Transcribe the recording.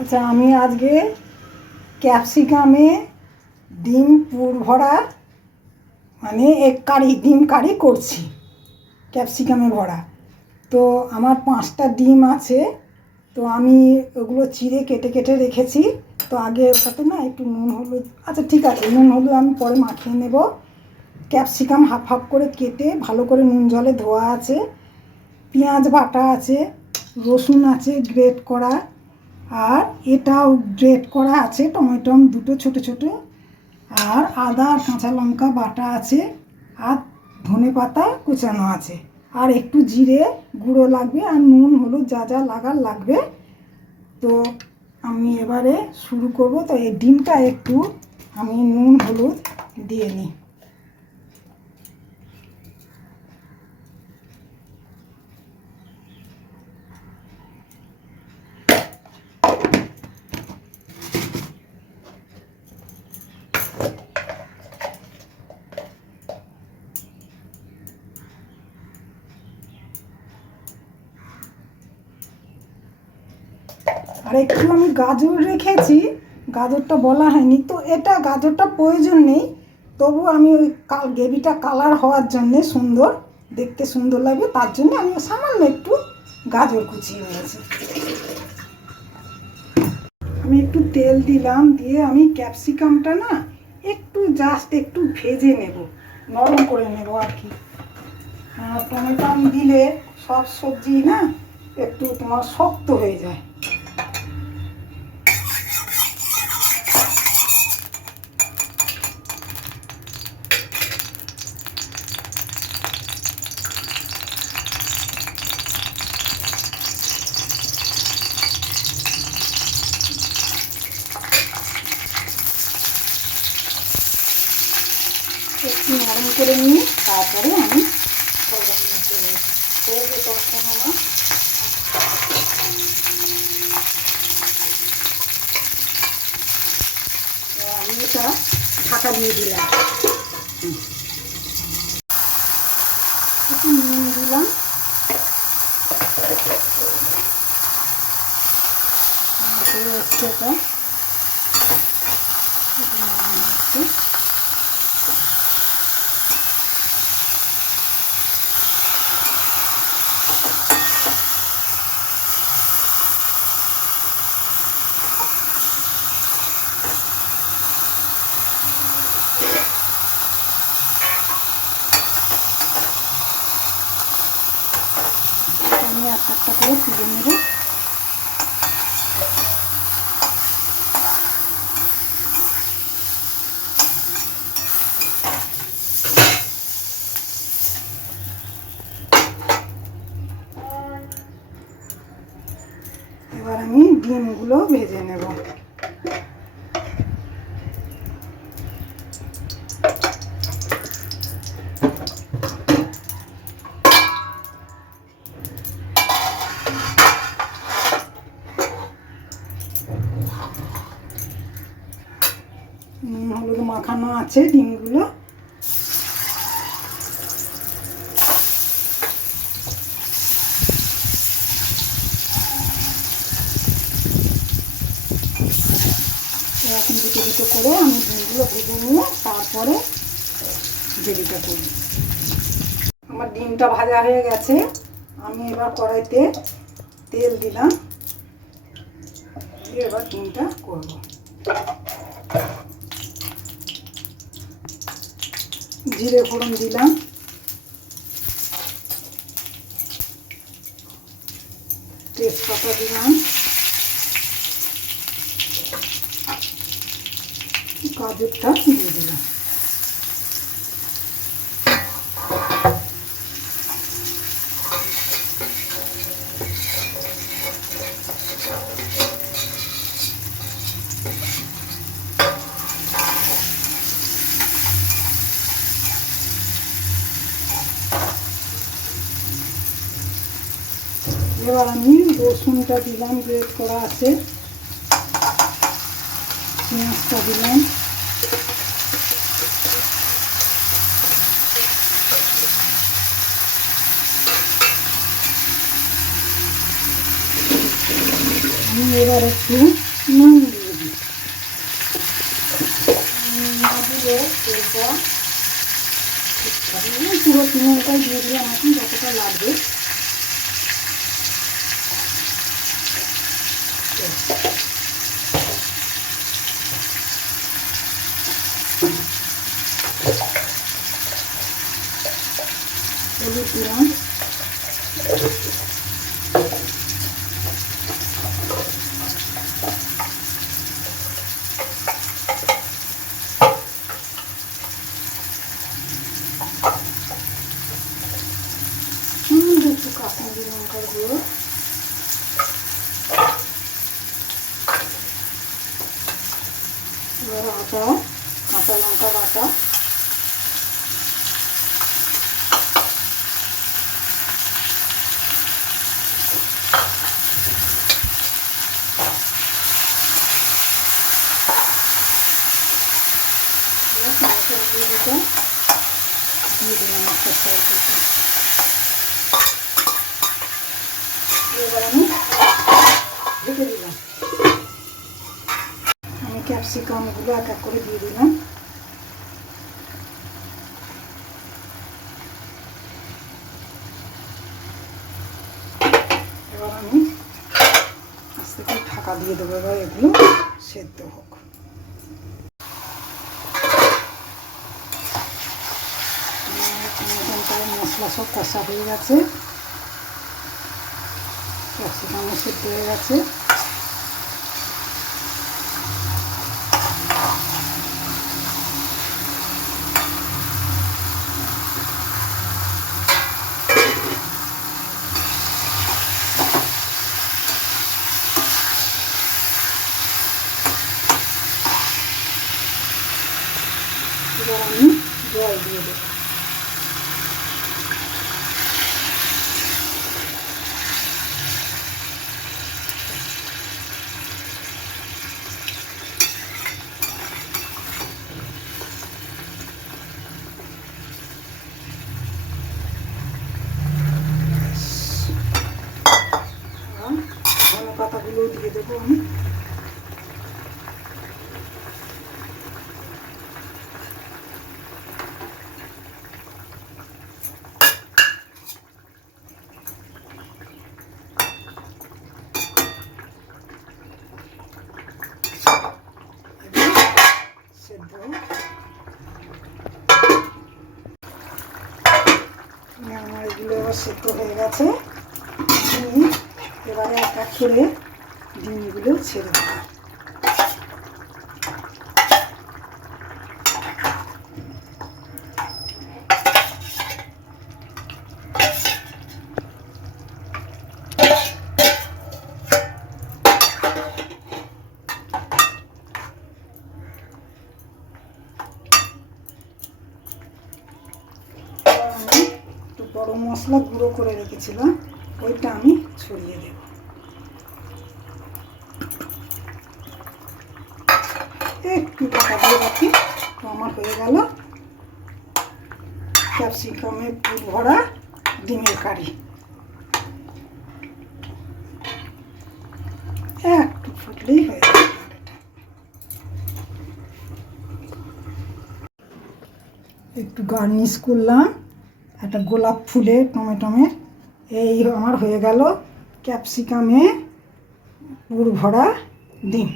আচ্ছা, আমি আজকে ক্যাপসিকামে ডিম পুর ভরা মানে এগ কারি, ডিম কারি করছি ক্যাপসিকামে ভরা। তো আমার 5টা ডিম আছে, তো আমি ওগুলো চিড়ে কেটে কেটে রেখেছি। তো আগে ওটাতে না একটু নুন হলুদ, আচ্ছা ঠিক আছে, নুন হলুদ আমি পরে মাখিয়ে নেব। ক্যাপসিকাম হাফ হাফ করে কেটে ভালো করে নুন জলে ধোয়া আছে, পেঁয়াজ বাটা আছে, রসুন আছে গ্রেট করা, আর এটাও গ্রেট করা আছে, টমেটো দুটো ছোটো ছোটো, আর আদা আর কাঁচা লঙ্কা বাটা আছে, আর ধনে পাতা কুচানো আছে, আর একটু জিরে গুঁড়ো লাগবে, আর নুন হলুদ যা যা লাগার লাগবে। তো আমি এবারে শুরু করব। তো এই ডিমটা একটু আমি নুন হলুদ দিয়ে নিই। আর একটু আমি গাজর রেখেছি, গাজরটা বলা হয়নি, তো এটা গাজরটা প্রয়োজন নেই, তবু আমি ওই গ্রেভিটা কালার হওয়ার জন্যে, সুন্দর দেখতে সুন্দর লাগবে তার জন্য আমি সামান্য একটু গাজর কুচিয়ে নিয়েছি। আমি একটু তেল দিলাম, দিয়ে আমি ক্যাপসিকামটা না একটু জাস্ট একটু ভেজে নেব, নরম করে নেব আর কি। টমেটো দিলে সব সবজি না একটু তোমার শক্ত হয়ে যায়। একটু নরম করে নিয়ে তারপরে আমি আমি এটা ঢাকা দিয়ে দিলাম, একটু নুন দিলাম, এটা আমি একটা করে তুলে নেব। এবার আমি ডিমগুলো ভেজে নেব। নুন হলুদ মাখানো আছে ডিমগুলো, এরকম দুটো দুটো করে আমি ডিমগুলো ভেজে নিয়ে তারপরে গ্রেভিটা করি। আমার ডিমটা ভাজা হয়ে গেছে, আমি এবার কড়াইতে তেল দিলাম, এবার ডিমটা করব। জিরে ফোড়ন দিলাম, তেজপাতা দিলাম, গাজরটা দিয়ে দিলাম। এবার আমি রসুনটা দিলাম, গ্রেট করা আছে, পেঁয়াজটা দিলাম, আমি এবার একটু নুন দিয়ে দিই। না দিলে তেলটা পুরো নুনটাই দিয়ে দিলাম এখন যতটা লাগবে। হলুদ দিলাম, একটু কাশ্মীরি লঙ্কার গুঁড়ো, এবার আটা, কাঁচা লঙ্কা বাটা, দিয়ে দিলাম একটা সাইড। এবার আমি ঢেকে দিলাম। আমি ক্যাপসিকামগুলো এক এক করে দিয়ে দিলাম। এবার আমি আস্তে করে ঢাকা দিয়ে দেবো, এবার এগুলো সেদ্ধ হোক। মশলা সব কষা হয়ে গেছে, ক্যাপসিকামও সেদ্ধ হয়ে গেছে। এবার আমি জল দিয়ে দেবো। ধনে পাতাগুলো দিয়ে দেবো আমি। সেদ্ধ আমার এগুলো এবার সেদ্ধ হয়ে গেছে। আমি এবারে এক এক করে ডিমগুলো ছেড়ে দেবো। আমি একটু গরম মশলা গুঁড়ো করে রেখেছিলাম, ওইটা আমি ছড়িয়ে দেব। একটু ঢাকা দিয়ে রাখি। তো আমার হয়ে গেল ক্যাপসিকামের পুর ভরা ডিমের কারি। একটু ফুটলেই হয়ে যাবে। একটু গার্নিশ করলাম একটা গোলাপ ফুলের টমেটোমের। এই আমার হয়ে গেল ক্যাপসিকামে পুর ভরা ডিম।